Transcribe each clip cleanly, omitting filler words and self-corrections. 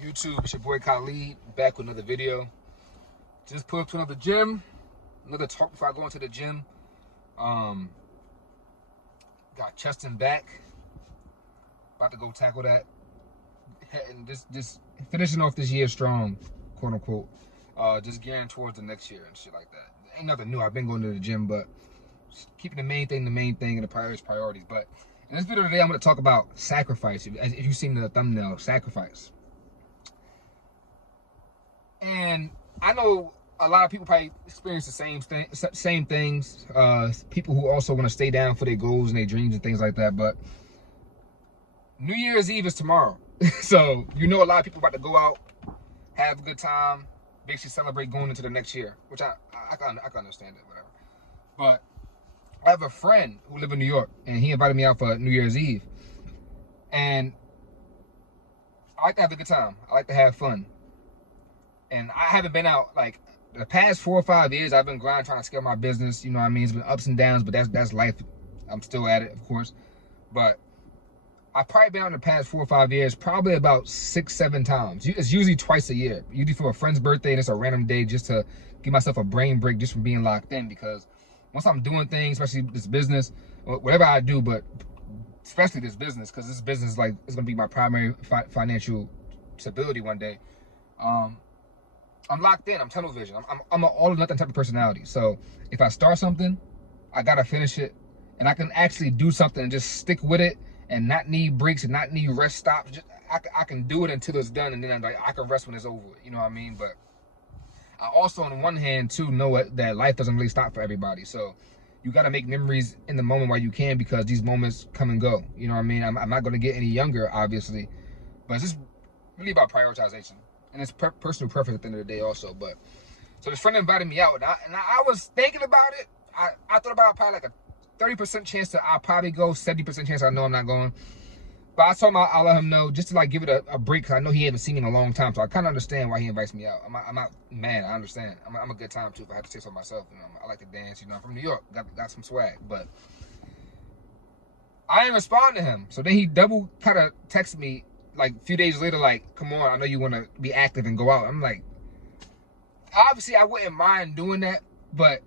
YouTube, it's your boy Khalid, back with another video. Just put up to another gym, another talk before I go into the gym. Got chest and back, about to go tackle that. And just finishing off this year strong, quote unquote. Just gearing towards the next year and shit like that. Ain't nothing new, I've been going to the gym, but keeping the main thing, and the priorities. But in this video today, I'm going to talk about sacrifice. If you've seen the thumbnail, sacrifice. And I know a lot of people probably experience the same things. People who also want to stay down for their goals and their dreams and things like that. But New Year's Eve is tomorrow. So, you know, a lot of people about to go out, have a good time, basically celebrate going into the next year, which I can understand it, whatever. But I have a friend who lives in New York, and he invited me out for New Year's Eve. And I like to have a good time. I like to have fun. And I haven't been out, like, the past 4 or 5 years, I've been grinding, trying to scale my business. You know what I mean? It's been ups and downs, but that's life. I'm still at it, of course. But I've probably been out in the past 4 or 5 years, probably about 6, 7 times. It's usually twice a year. Usually for a friend's birthday, and it's a random day just to give myself a brain break just from being locked in. Because once I'm doing things, especially this business, whatever I do, but especially this business, because this business, like, is going to be my primary financial stability one day. I'm locked in. I'm tunnel vision. I'm an all or nothing type of personality. So if I start something, I gotta finish it, and I can actually do something and just stick with it and not need breaks and not need rest stops. I can do it until it's done, and then I'm like, I can rest when it's over. You know what I mean? But I also, on one hand, too, know that life doesn't really stop for everybody. So you gotta make memories in the moment while you can, because these moments come and go. You know what I mean? I'm not gonna get any younger, obviously, but it's just really about prioritization. And it's personal preference at the end of the day also. But so this friend invited me out, and I was thinking about it. I thought about probably like a 30% chance that I'll probably go, 70% chance I know I'm not going. But I told him I'll let him know, just to like give it a break, because I know he hasn't seen me in a long time. So I kind of understand why he invites me out. I'm not mad. I understand. I'm a good time too, if I have to say so myself. You know, I like to dance. You know, I'm from New York. Got some swag. But I didn't respond to him. So then he double kind of texted me like a few days later, like, come on, I know you want to be active and go out. I'm like, obviously I wouldn't mind doing that, but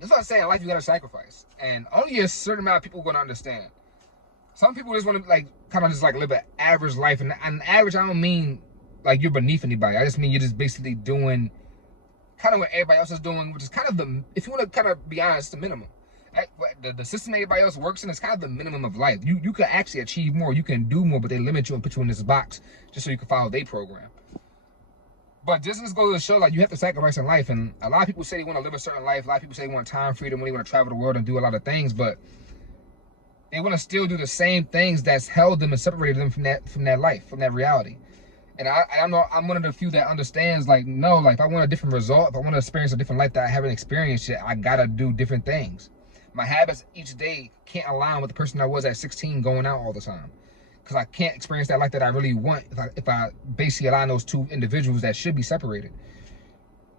that's what I'm saying. In life, you got to sacrifice, and only a certain amount of people are going to understand. Some people just want to, like, kind of just like live an average life, and average, I don't mean like you're beneath anybody. I just mean you're just basically doing kind of what everybody else is doing, which is kind of the, if you want to kind of be honest, the minimum. The system everybody else works in is kind of the minimum of life. You can actually achieve more, you can do more, but they limit you and put you in this box just so you can follow their program. But just goes to show, like, you have to sacrifice in life. And a lot of people say they want to live a certain life. A lot of people say they want time freedom when they want to travel the world and do a lot of things, but they want to still do the same things that's held them and separated them from that life, from that reality. And I'm one of the few that understands, like, no, like, if I want a different result, if I want to experience a different life that I haven't experienced yet, I gotta do different things. My habits each day can't align with the person I was at 16 going out all the time. Because I can't experience that life that I really want if I basically align those two individuals that should be separated.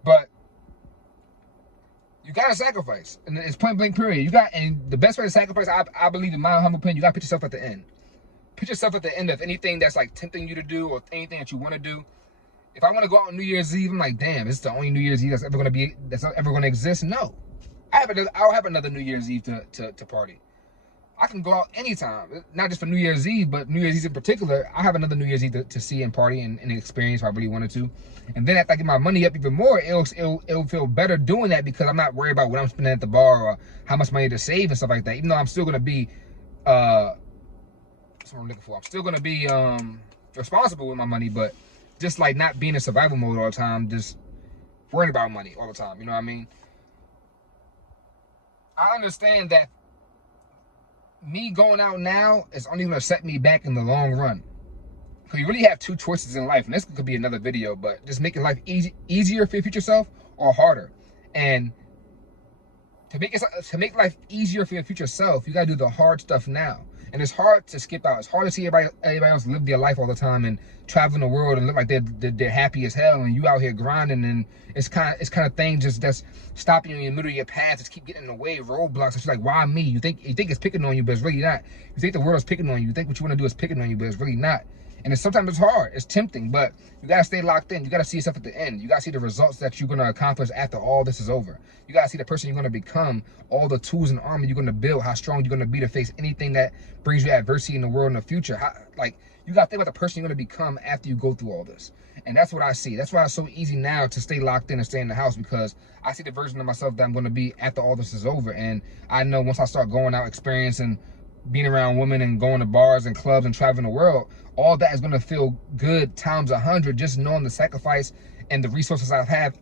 But you gotta sacrifice. And it's point blank period. And the best way to sacrifice, I believe, in my humble opinion, you gotta put yourself at the end. Put yourself at the end of anything that's like tempting you to do, or anything that you want to do. If I want to go out on New Year's Eve, I'm like, damn, this is the only New Year's Eve that's ever gonna exist. No. I'll have another New Year's Eve to party. I can go out anytime, not just for New Year's Eve, but New Year's Eve in particular. I have another New Year's Eve to see and party and experience if I really wanted to. And then after I get my money up even more, it'll feel better doing that, because I'm not worried about what I'm spending at the bar or how much money to save and stuff like that. Even though I'm still gonna be that's what I'm looking for. I'm still gonna be responsible with my money, but just like not being in survival mode all the time, just worrying about money all the time. You know what I mean? I understand that me going out now is only going to set me back in the long run. Because you really have two choices in life, and this could be another video, but just making life easier for your future self or harder. And to make life easier for your future self, you got to do the hard stuff now. And it's hard to skip out. It's hard to see everybody else live their life all the time and traveling the world and look like they're happy as hell, and you out here grinding, and it's kind of thing that's stopping you in the middle of your path, just keep getting in the way, roadblocks. It's like, why me? You think it's picking on you, but it's really not. You think the world is picking on you. You think what you want to do is picking on you, but it's really not. And sometimes it's hard, it's tempting, but you gotta stay locked in. You gotta see yourself at the end. You gotta see the results that you're gonna accomplish after all this is over. You gotta see the person you're gonna become, all the tools and armor you're gonna build, how strong you're gonna be to face anything that brings you adversity in the world in the future. You gotta think about the person you're gonna become after you go through all this. And that's what I see. That's why it's so easy now to stay locked in and stay in the house, because I see the version of myself that I'm gonna be after all this is over. And I know once I start going out, experiencing being around women and going to bars and clubs and traveling the world, all that is going to feel good times 100, just knowing the sacrifice and the resources I'll have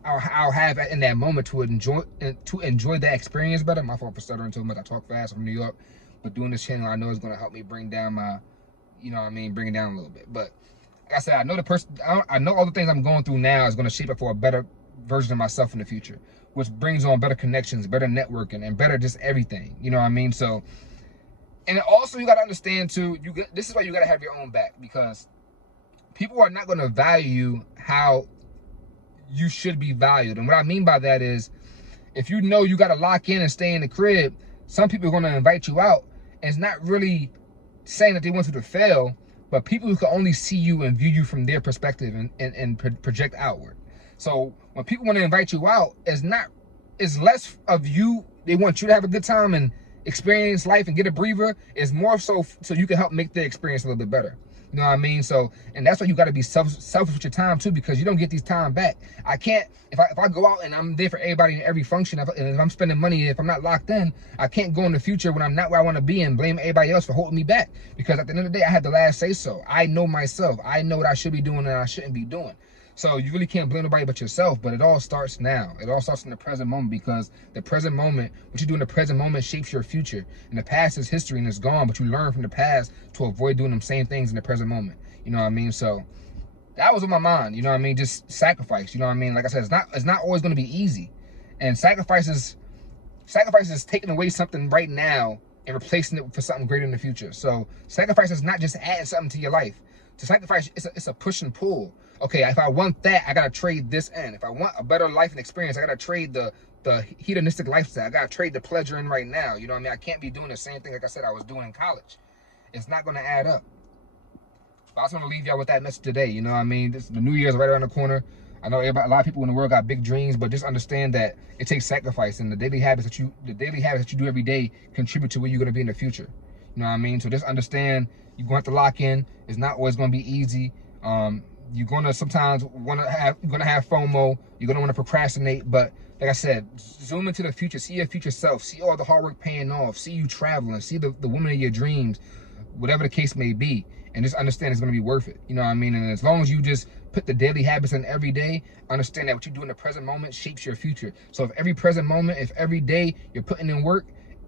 in that moment to enjoy that experience better. My fault for stuttering too much. I talk fast from New York, but doing this channel I know is going to help me bring down my, you know what I mean, bring it down a little bit. But like I said, I know I know all the things I'm going through now is going to shape it for a better version of myself in the future, which brings on better connections, better networking, and better just everything. You know what I mean? So. And also, you got to understand, too, this is why you got to have your own back, because people are not going to value you how you should be valued. And what I mean by that is, if you know you got to lock in and stay in the crib, some people are going to invite you out. And it's not really saying that they want you to fail, but people who can only see you and view you from their perspective and project outward. So when people want to invite you out, it's less of you. They want you to have a good time and experience life and get a breather. Is more so you can help make the experience a little bit better. You know what I mean? So, and that's why you got to be selfish with your time too, because you don't get these time back. I can't, if I go out and I'm there for everybody in every function, and if I'm spending money, if I'm not locked in, I can't go in the future when I'm not where I want to be and blame everybody else for holding me back, because at the end of the day, I had the last say so. I know myself. I know what I should be doing and I shouldn't be doing. So you really can't blame nobody but yourself, but it all starts now. It all starts in the present moment, because the present moment, what you do in the present moment shapes your future. And the past is history and it's gone, but you learn from the past to avoid doing them same things in the present moment. You know what I mean? So that was on my mind, you know what I mean? Just sacrifice, you know what I mean? Like I said, it's not always gonna be easy. And sacrifice is taking away something right now and replacing it for something greater in the future. So sacrifice is not just adding something to your life. To sacrifice, it's a push and pull. Okay, if I want that, I gotta trade this in. If I want a better life and experience, I gotta trade the hedonistic lifestyle. I gotta trade the pleasure in right now. You know what I mean? I can't be doing the same thing like I said I was doing in college. It's not gonna add up. But I just want to leave y'all with that message today. You know what I mean? The New Year's right around the corner. I know a lot of people in the world got big dreams, but just understand that it takes sacrifice, and the daily habits that you do every day contribute to where you're gonna be in the future. You know what I mean? So just understand you're going to have to lock in. It's not always gonna be easy. You're gonna sometimes have FOMO. You're gonna want to procrastinate, but like I said, zoom into the future. See your future self. See all the hard work paying off. See you traveling. See the woman of your dreams, whatever the case may be, and just understand it's gonna be worth it. You know what I mean? And as long as you just put the daily habits in every day, understand that what you do in the present moment shapes your future. So if every present moment, if every day you're putting in work,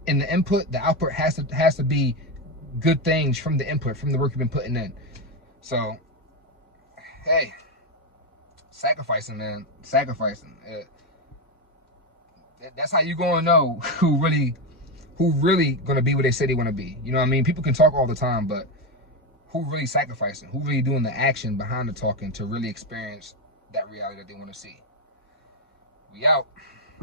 in the input, the output has to be good things from the input, from the work you've been putting in. So, hey, sacrificing, man, sacrificing. That's how you gonna know who really gonna be where they say they want to be. You know what I mean? People can talk all the time, but who really sacrificing? Who really doing the action behind the talking to really experience that reality that they want to see? We out.